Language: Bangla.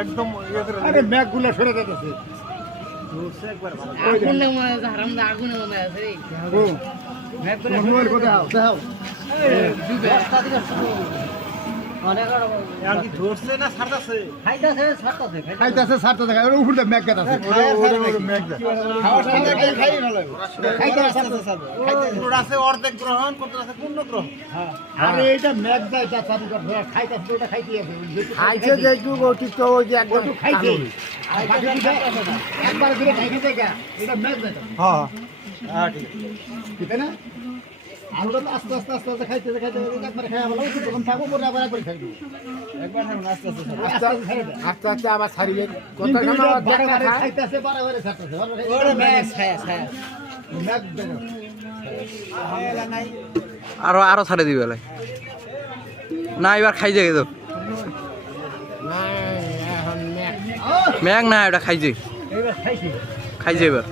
একদম আরে ম্যাগগুলো সরে যাচ্ছে আগুনে মনে আছে হারামদা আগুনে মনে আছে রে ম্যাগগুলো মোবাইল কোথায় দাও দুবে আর কি ধরছে না ছাড়তাছে খাইতাছে ছাড়তাছে ওর উপরে ম্যাগ গাত আছে ওর ম্যাগ গাত খাওয়া সাথে খাই ভালো খাইতাছে আছে অর্ধেক গ্রহণ করতে আছে পূর্ণ গ্রহণ আরে এটা ম্যাগ যায় যা চাবি করে খাইতাছে ওটা খাইতে আছে খাইছে যে একটু ওটি তো ওই যে একদম খাইছে আর বাকি একবার ধরে খাইতে যায় এটা ম্যাগ যায় হ্যাঁ ঠিক আছে না আমরা তো আস্তে আস্তে আস্তে আস্তে খাইতে একবার খাওয়া ভালো তখন থাকবো পরে আবার একবার খাইবো একবার থাকবো আস্তে আস্তে আস্তে আবার ছাড়িয়ে কত সময় খাইতেছে বারে ছাড়তেছে ওরে ম্যাচ ম্যাচ দেন আরো ছাড়ে দিবে না এবার খাই যাই তো ম্যাগ না এটা খাইছে এবার খাইছি খাইছে এবার